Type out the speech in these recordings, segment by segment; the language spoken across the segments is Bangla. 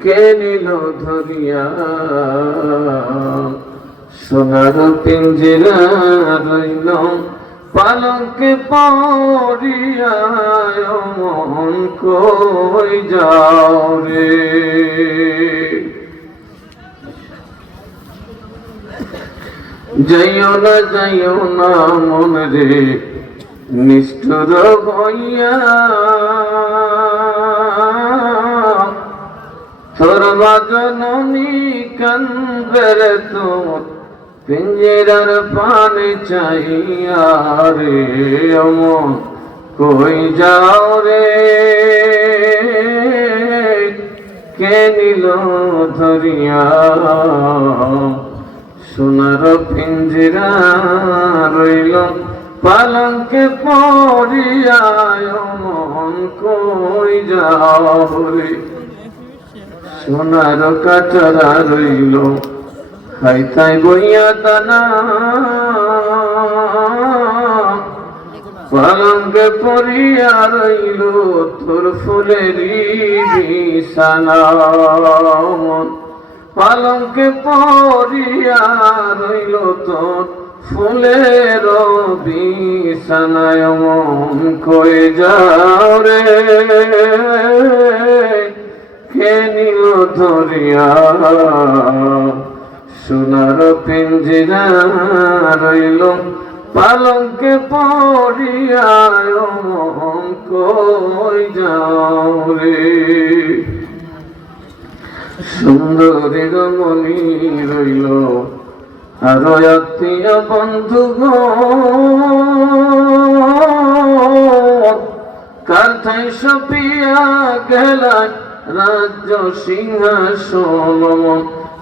কে নিল ধরিয়া সোনার পিঞ্জিরা রইল পালকে পড়িয়া মন কই যাও রে? যাইও না যাইও না মন রে, নিষ্ঠুর হইয়া তোর বাজননী কান্দের তোর, পিঞ্জিরার পানি চাইয়া রে অমন কই যাও রে? কে নিল ধরিয়া? সোনার পিঞ্জিরা রইল, পালঙ্কে পড়িয়া মন কই যাও রে? সোনার কাটারা রইল খাইতাই বইয়া দানা পালঙ্কে পড়িয়া রইল তোর ফুলেরই বিছানা। পালঙ্কে পড়িয়া রইল তোর ফুলের বিছানায় মন কই যাও রে। কে নিল ধরিয়া সোনার পিঞ্জিরা রইল, পালঙ্কে পড়িয়া কই যাও রে। সুন্দরী রমণী রইল, আরও আত্মীয় বন্ধু কার্থাই সপিয়া গেলায় রাজ্য সিংহাসন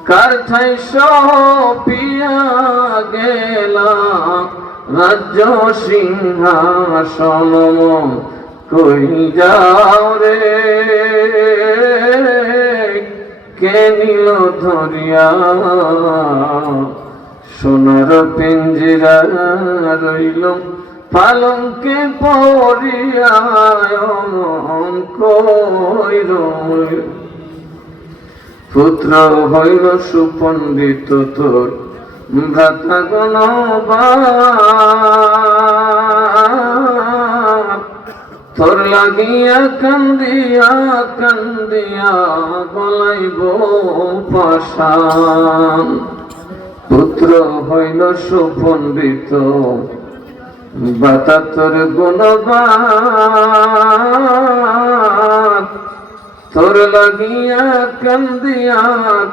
কার্থাই সপিয়া গেলাম রাজ্য সিংহাসন, কই যাও রে? কে নিল ধরিয়া? সোনার পিঞ্জিরা রইল পালঙ্কে পুত্র হইল সুপণ্ডিত তোর, ভ্রাতা গণবা তোর লাগিয়া কান্দিয়া কান্দিয়া গলাইব পাশান পুত্র হইল সুপণ্ডিত বাতা তোর গুণবান তোর লাগিয়া কান্দিয়া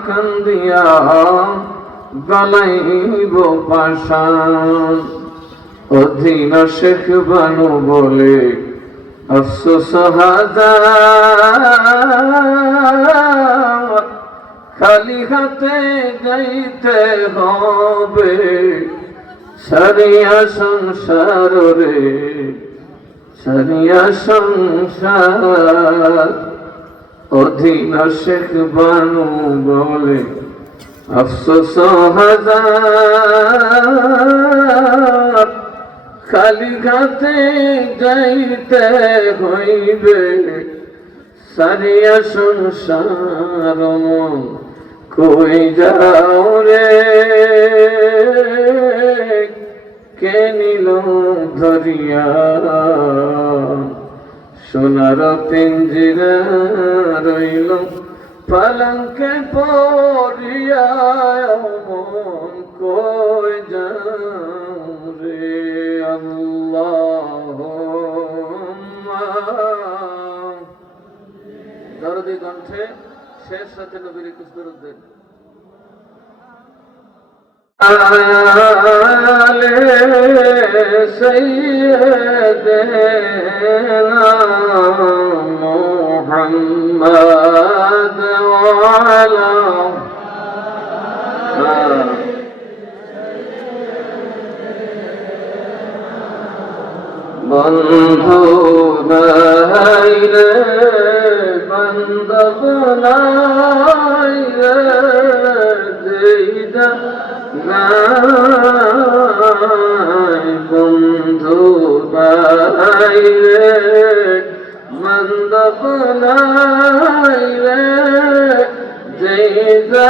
কান্দিয়া গলাইব পাশান অধীন শেখ বানু বলে, আফসোস খালি হাতে যাইতে হবে। সারিয়া সংসার রে সারিয়া সংসার। অধীন শেখ বানু বলে, আফসোস হাজার। খালি ঘাতে যাইতে হইবে সারিয়া সংসার। মন কই যাও রে? কে নিল ধরিয়া? সোনার পিঞ্জিরা রইল পালঙ্কে পড়িয়া। মন কই যাও রে? আল্লাহ দরদি কণ্ঠে শেষ সাথে নবীর একুশ দরদ দেন آل سيدنا محمد وعلى বন্ধু নাই বন্দ বনাই যেইদা নাই বন্ধু পাই রে। মন্দ বনাই রে যেইদা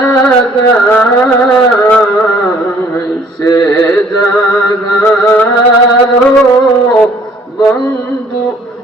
সে জাগা বন্ধু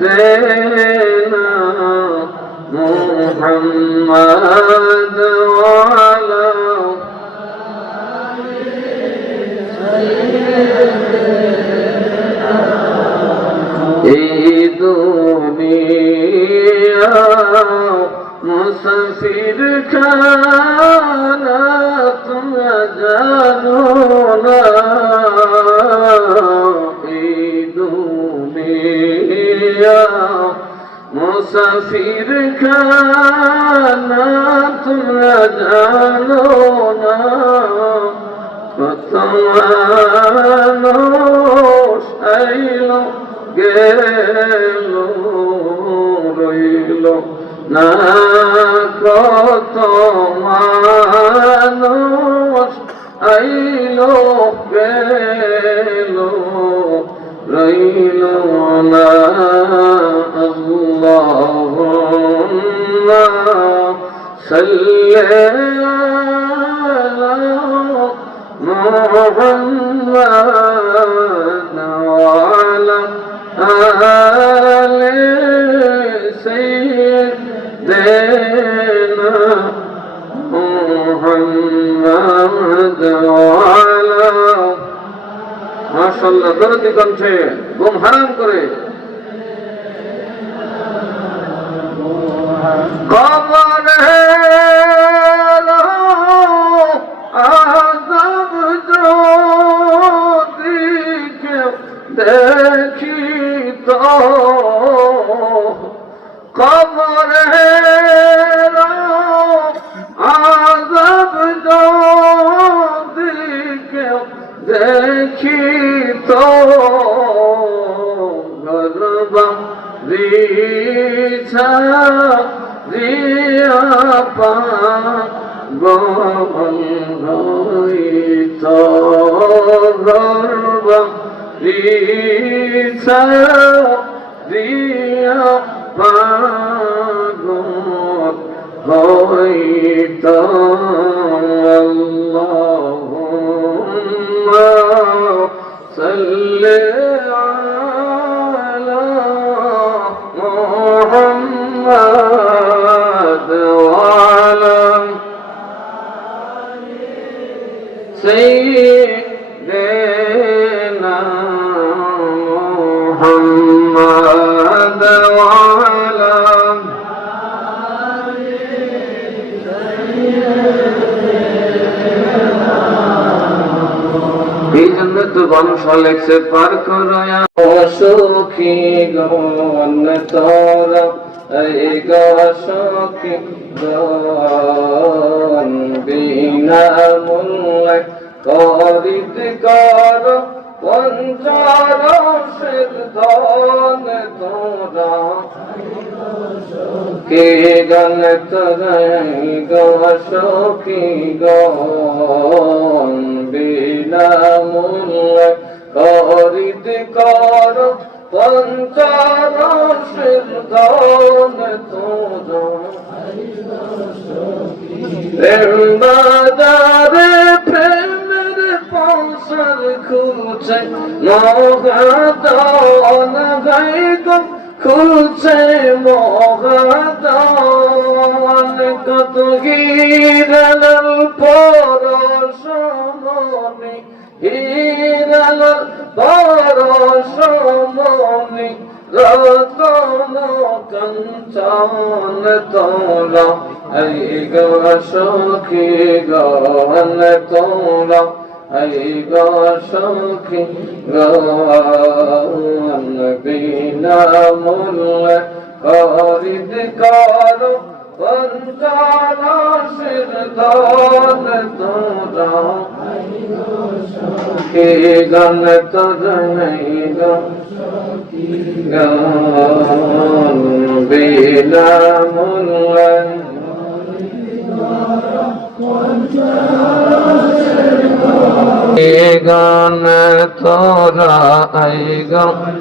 سيدنا محمد وعلى دنیا مسافر کھانا تم جانو نا মুসাফির খানা তোমরা জানো না কত মানুষ আইল গেল, রইল না কত মানুষ আইল গেল, রইল আল্লাহুম্মা সাল্লি আলা محمد وعلى آل سيدنا محمد وعلى মাশাল্লাহ দরদি কণ্ঠে ঘুম হারাম করে কবর লেখছে পার করয়া। অসুখী গন তোর এই গসখী গন বিনা তোরা গন বিনা মূল্য খরিদ করো পঞ্চাশের ধন তোরা। কে গান তোর বিনা মূল্যায় এ গান তোরা আই গান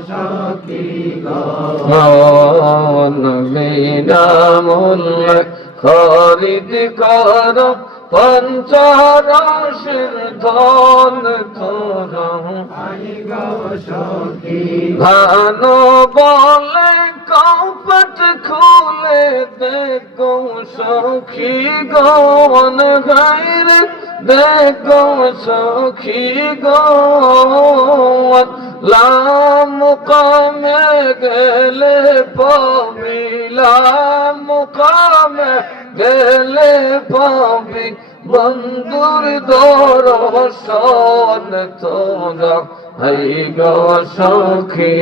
বিনা মূল্য খরিদ কর পঞ্চরাশের ধন তোরা। ভানো বলে কপট খুলে দেখো সখী গন গাইরে দেখো সখী গন লাম কামে গেলে পাবি লাম কামে গেলে পাবি বন্ধুর দর্শন তোরা হই গো সখী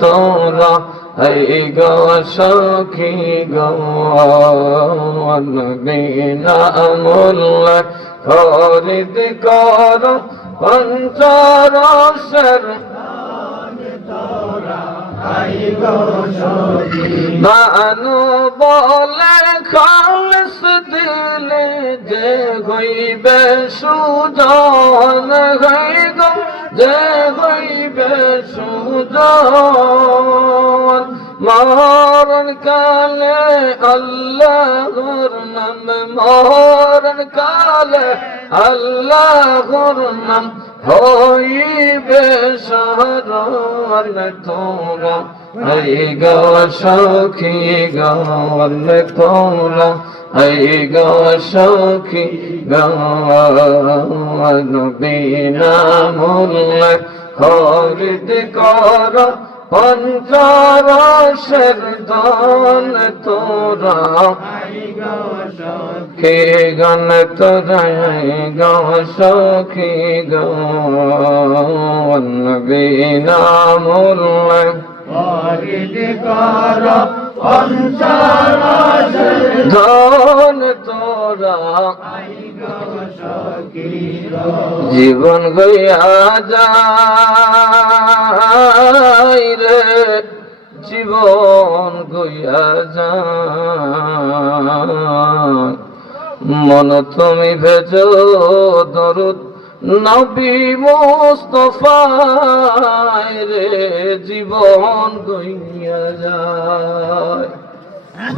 তোরা হই গো সখী গান মূল্য খরিদ কর, পঞ্চরসর। বানু বলে, খালস দিলে যে হইবে সুজন হই যে হইবে সুজন। মরণ কালে আল্লাহর নাম মরণ কালে আল্লাহর নাম হইবে শরণ তোরা। এই গো সখী গান তোরা। এই গো সখী গান বিনা কর পঞ্চরসের দান তোরা। কে গান তোরাই গাও সখী গান বিনা মূল্য ধন তোরা। জীবন গইয়া যায় রে, জীবন গইয়া যায়। মন তুমি ভেজ, দরুদ নবী মোস্তফায় রে, জীবন গইয়া যায়।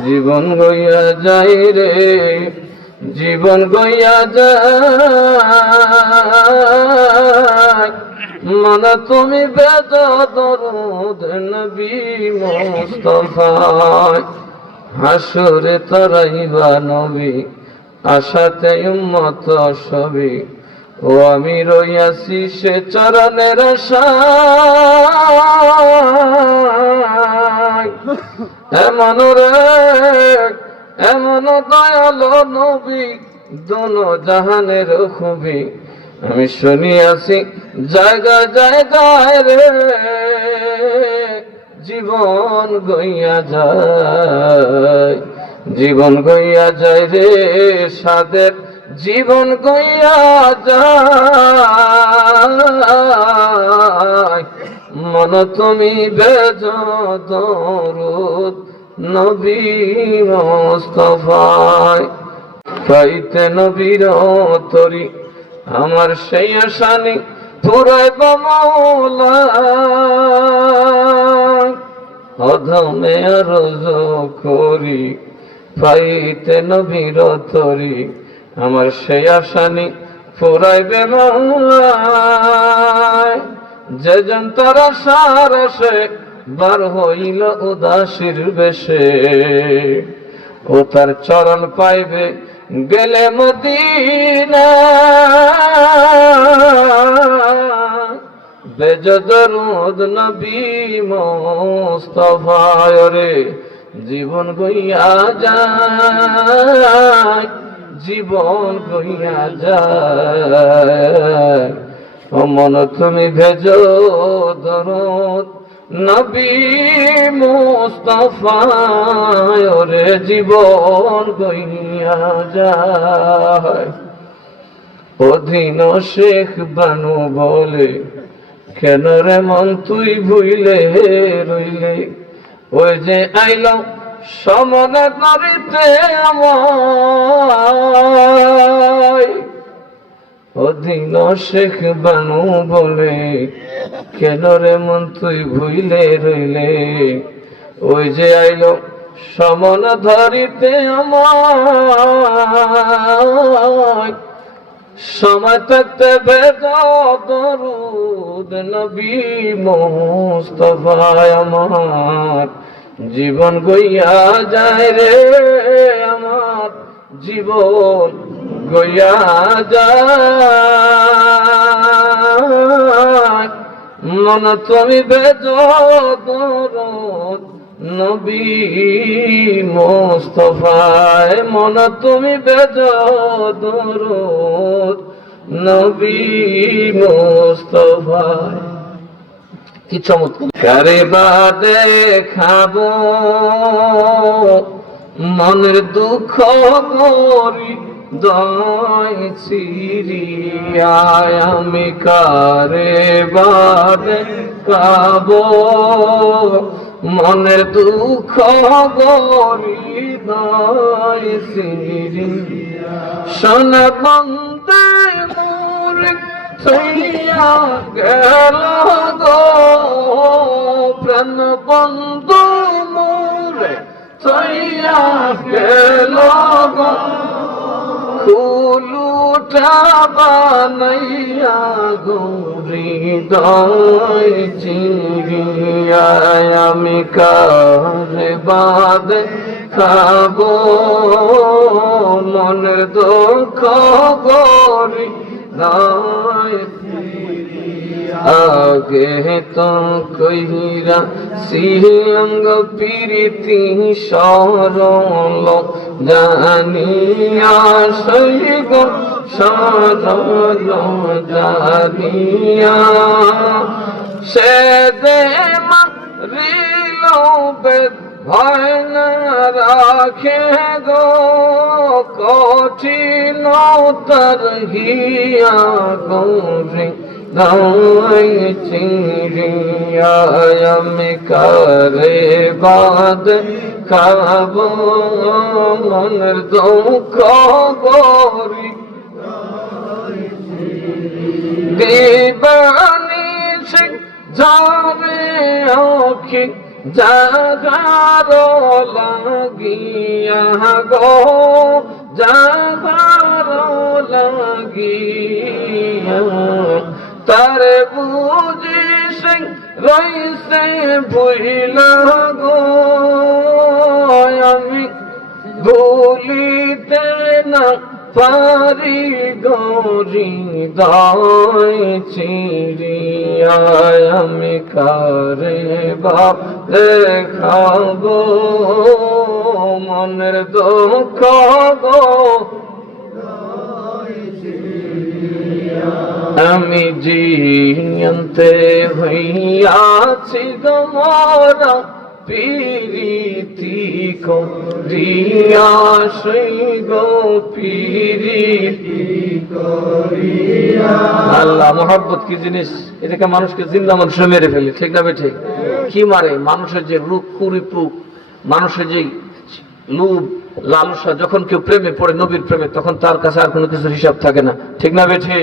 জীবন গইয়া যাই রে জীবন গইয়া যায় মন তুমি বেদ দরুদ, নবী মোস্তফায় হাসরে তরাইবা নবী, আশাতে উম্মত সবি। ও আমি রইয়াছি সে চরণের এমন রে এমন দয়াল নবী, দোনো জাহানের খুবই। আমি শুনিয়াছি জায়গা জায়গায় রে, জীবন গইয়া যায়। জীবন গইয়া যায় রে, সাদের জীবন গইয়া যায়। মন তুমি বেজ দরুদ নবী মোস্তফায়। পাইতে নবীর তরি আমার সেই আসানি পুরাই বামলা অধমে রোজ করি পাইতে নবীর তরি আমার সেই আসানি ফুরাইবে মামলায় যে যন্ত্র সারসে বার হইল উদাসীর বেশে, ও তার চরণ পাইবে গেলে মদিনা। বেজদরুদ নবী মোস্তফায় রে, জীবন গইয়া যায়, জীবন গইয়া যায়। ও মন তুমি ভেজো দরদ নবী মুস্তফায় ওরে জীবন গইয়া যায় অধীন শেখ বানু বলে, কেন রে মন তুই ভুইলে, রইলে? ওই যে আইলাম সমনে নরিতে আমায় অধীন শেখ বানু বলে, কেন রে মন তুই ভুইলে রইলে? ওই যে আইল সমন ধরিতে আমায়। সময় থাকতে বেদ দরুদ নবী মোস্তফায় আমার। জীবন গইয়া যায় রে আমার জীবন। গইয়া যায়। মন তুমি বেদ দরুদ নবী মোস্তফায়। মন তুমি বেদ দরুদ নবী মোস্তফায়। কি চমৎকার। কারে বা দেখাবো? মনের দুঃখ করি দয় সিরিয়ায় আমি কারে বাদে কাবো? মনের দুঃখ গরি দয় সিরিয়া শোন বন্দে মোরে সইয়া গেল গো। প্রাণ বন্ধু মোরে সইয়া গেল গো। ফুলুটা বানাইয়া গৌরী দয় চিড়িয়ায় আমি কারে বাদ খাব? মনের দুঃখ গরি দয় আগে তো কহিরা সিংহ প্রীতি সরল জানিয়া সৈগ সরল জানিয়া সে দে বেদ ভয় না রাখে গো কঠিন তর হিয়া গৌরী দাই চিড়িয়া আমি করে বাদ খাব দুঃখ গরি যাবে আখি জাগার লাগিয়া গো, জাগার লাগিয়া। তার বুঝি সিং রইসে ভুইলা গো। আমি ভুলিতে না পারি গৌরী, দয় চিড়িয়ায় আমি কারে বাপ দেখাবো? মনের দুঃখ গো আমি জিয়ন্তে হইয়াছি গমরা পিরিতি করিয়া সেই গো পিরিতি আল্লাহ, মোহাব্বত কি জিনিস? এটাকে মানুষকে জিন্দা মানুষে মেরে ফেলে, ঠিক না ঠিক কি মারে? মানুষের যে রূপ কুরিপুক মানুষের যে লোভ লালসা যখন কেউ প্রেমে পড়ে, নবীর প্রেমে, তখন তার কাছে আর কোনো কিছুর হিসাব থাকে না। ঠিক না বেঠে?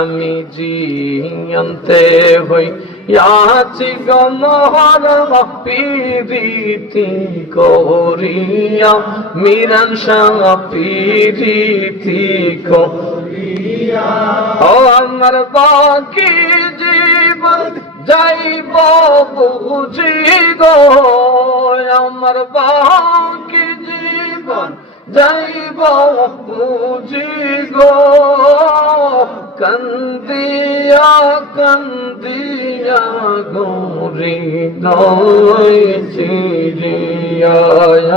আমি জিয়ন্তে হই ইয়াছি গমহর পিরিতি করিয়া, মিরান শাহ পিরিতি করিয়া। ও আমার বাকি জীবন যাইব বুঝি গো, আমার জীবন যাইব বুঝি গো কান্দিয়া কান্দিয়া গৌরী নয় চিড়িয়া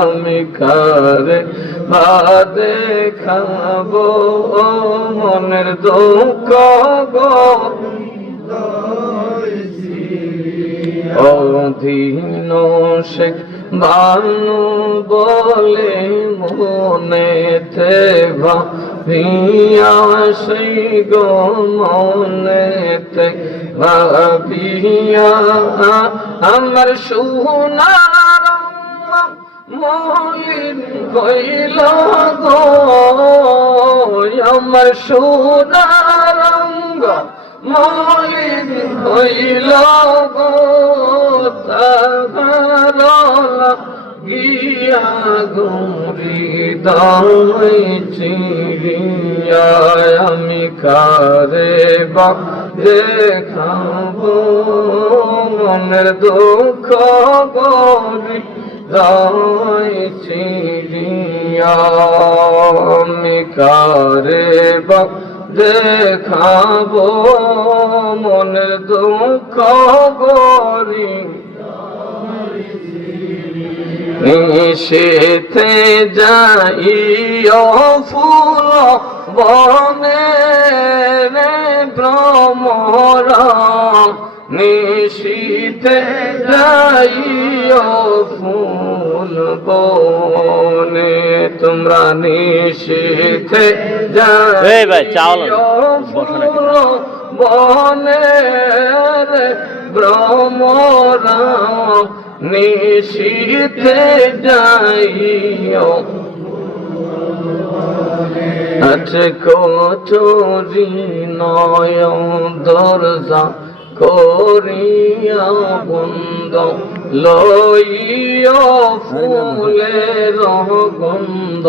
আমি কারে বাদে খাব মনের দুঃখ গো। অধীন শেখ বানু বলে মনেতে ভাবিয়া সেই গো মনেতে ভাবিয়া আমার সোনার মলিন কইল গো। আমার সোনারঙ্গ মলিন কইল গো। গিয়া গৌরী দামই চিড়িয়া আমি কারে বা দেখাবো? মনের দুঃখ গৌরী দাই চিড়িয়া আমি কারে বা দেখাবো মনের দুঃখ গরি নিষেধে যাইও ফুল বনে রে ভ্রমরা। নিশীতে যাইও ফুল বনে তোমরা নিশীতে এই ভাই, চাওয়াল বনে ভ্রমরা নিশীতে যাইও আছে কচুরি নয়ন দরজা করিয়া বন্ধ। লইয়া ফুলের গন্ধ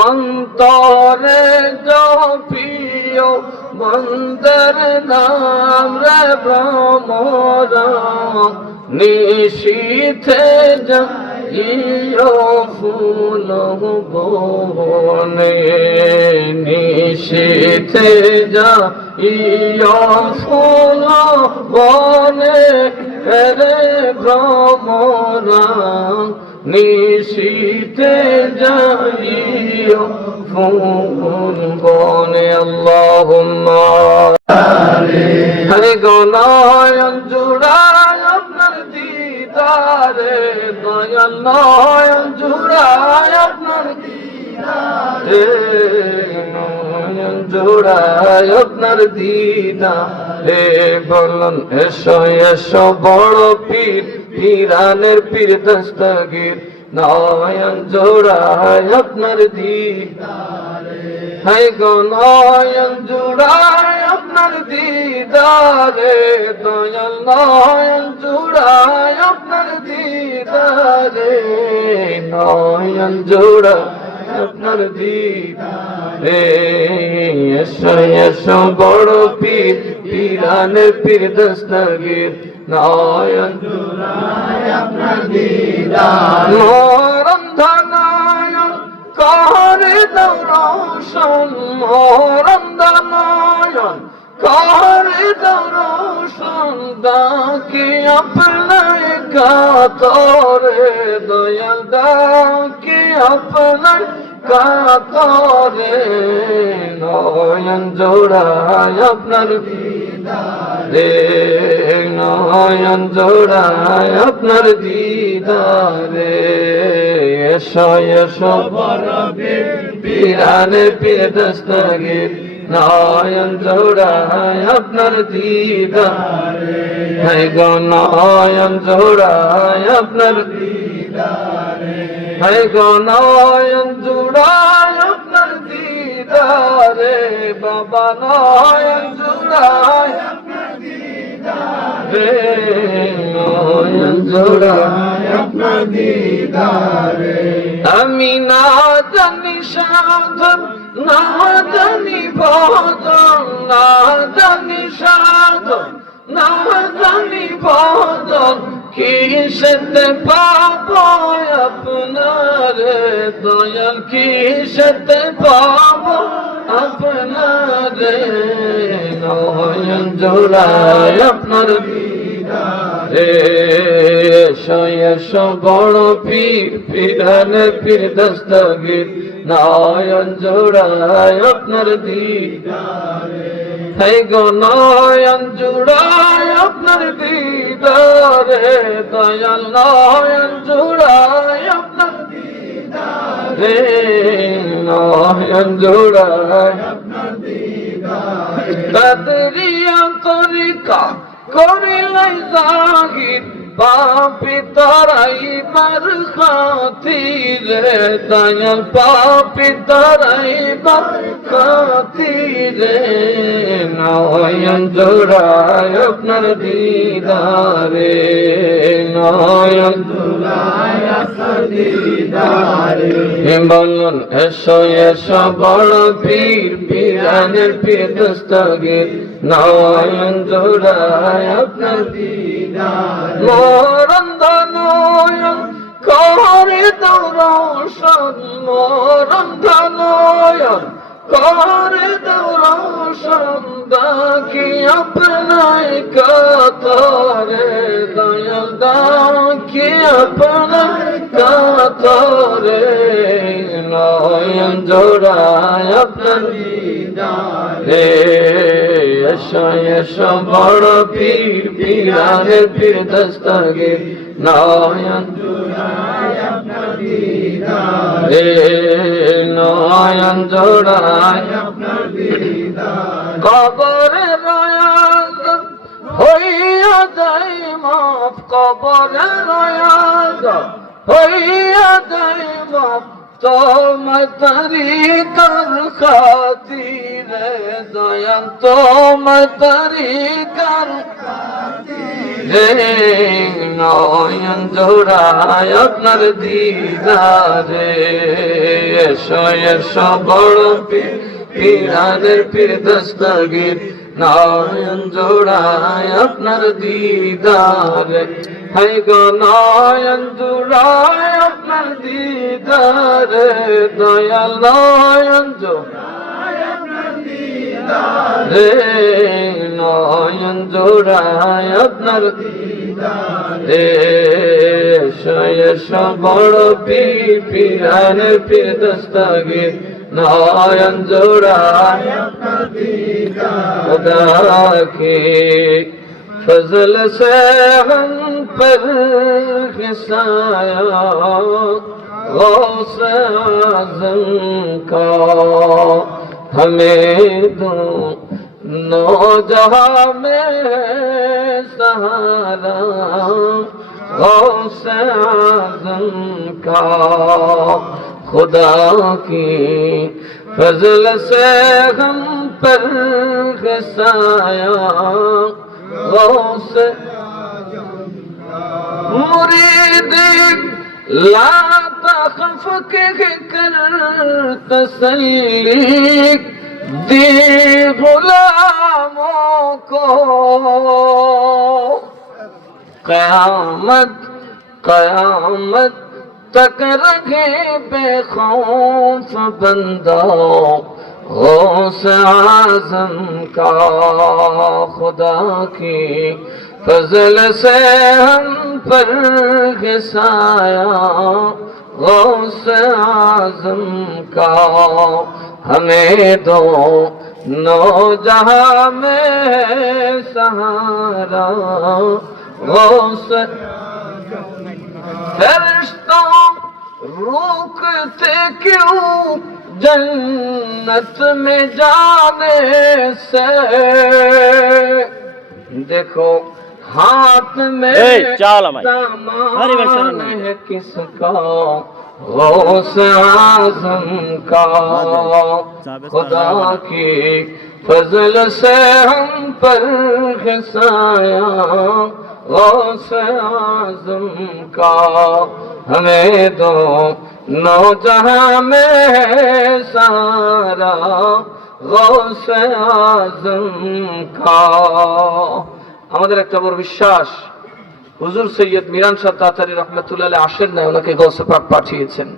অন্তরে জপিও বন্দর নাম রে ভ্রমরা নিশীথে যাইও ফুল বনে নিশীথে যাইও ফুল বনে রে ভ্রমরা নিশীথে যাইও, ফুল বনে আল্লাহুম্মা। হরে গনয়ন জুড়ায় আপনার দিদারে, দয়াল নয়ন দিদারে নয়ন জুড়ায় আপনার দিদারে বলন এসো এসো, বড় পীর পীরানের পীর দস্তগীর। নয়ন জোড়ায় আপনার দিদারে হাই গো, নয়ন জুড়ায় আপনার দিদারে। দয়াল নয়ন জুড়ায় আপনার দিদারে। নয়ন জুড়ায় আপনার দিদারে। এসো এসো, বড় পীর পীরানের পীর দস্তগীর নয়ন আপনার মরণ ধনায়ন করে দৌরসন মরণ ধনায়ন করে দৌরসন ডাকি আপনায় কাতরে দয়াল, ডাকি আপনায় কাতরে নয়ন জোড়ায় আপনার রে নয়ন জোড়ায় আপনার দিদারে। পিরানে পীর নয়ন জোড়ায় আপনার দিদারে। নয়ন জোড়ায় আপনার দিদারে। হাই গো নয়ন জোড়ায় আপনার দিদারে, বাবা নয়ন জোড়ায় দিদারে। নয়ন আপনার দিদারে। আমি না জানি সাধন, না জানি ভজন, না জানি সাধন, না জানি ভজন। কিসেতে পাবো আপনার দয়াল? কিসেতে পাবো আপনার নয়ন জোড়ায় আপনার বড় পীর পীরানের পীর দস্তগীর নয়ন জোড়ায় আপনার দিদারে এই গনয়ন জুড়ায় আপনার দিদারে দয়াল নয়ন জুড়ায় আপনার দিদারে নয়ন জুড়ায় বদরিয়া তরিকা করিলাই জাগির পাপি তারাই বার খাতিরে, দয়াল পাপি তারাই বার খাতিরে। নয়ন জোড়ায় আপনার দিদারে, নয়ন জোড়ায় আপনার দিদারে। বলুন, এসো এসো, বড় পীর পীরানের পীর দস্তগীর নয়ন জোড়ায় আপনার মরণ নয়ন করে দৌরসন মরণ নয়ন করে দৌরসন ডাকি আপনায় কাতরে দয়াল ডাকি আপনায় কাতরে নয়ন জোড়ায় আপনার রে এসো এসো, বড় পীর পীরানের পীর দস্তগীর নয়ন রে নয়ন জোড়ায় কবরে হইয়া যাই মাফ, কবরে রয়াজ হইয়া মাফ তোমার তরিকার খাতিরে দয়াল তোমার হে নয়ন জোড়ায় আপনার দিদারে। এসো এসো, বড় পীর, পীরানের পীর দস্তগীর। নয়ন জোড়ায় আপনার দিদারে। হাই গো নয়ন জোড়ায় আপনার দিদারে। দয়াল নয়ন জোড়ায় রে নয়ন জোড়ায় আপনার রে শয়স বড় পীর পীরানের পীর, দস্তগীর। নয়ন জোড়ায় খোদা কে ফজল সে হম পর হিসায়া غوث اعظم کا ہمیں دو نو جہاں میں سہارا غوث اعظم کا خدا کی فضل سے ہم پر خسایا غوث مرید لا تخف کے کر تسلی دی غلاموں کو قیامت قیامت تک رکھے بے خوف بندہ غوث اعظم کا خدا کی فضل سے ہم پر گسایا غوث اعظم کا ہمیں دو نو جہاں میں سہارا غوث فرشت फरिश्तों रोकते क्यों जन्नत में जाने से? देखो हाथ में नहीं। है किसका? गौस आज़म का। खुदा की फजल से हम पर खसाया। गौस आज़म का। हमें दो नौ जहां में सारा गौस आजम का আমাদের একটা বড় বিশ্বাস হুজুর সৈয়দ মিরান শাহ তাতারি রহমতুল্লাহ আসেন না ওনাকে গৌসে পাক পাঠিয়েছেন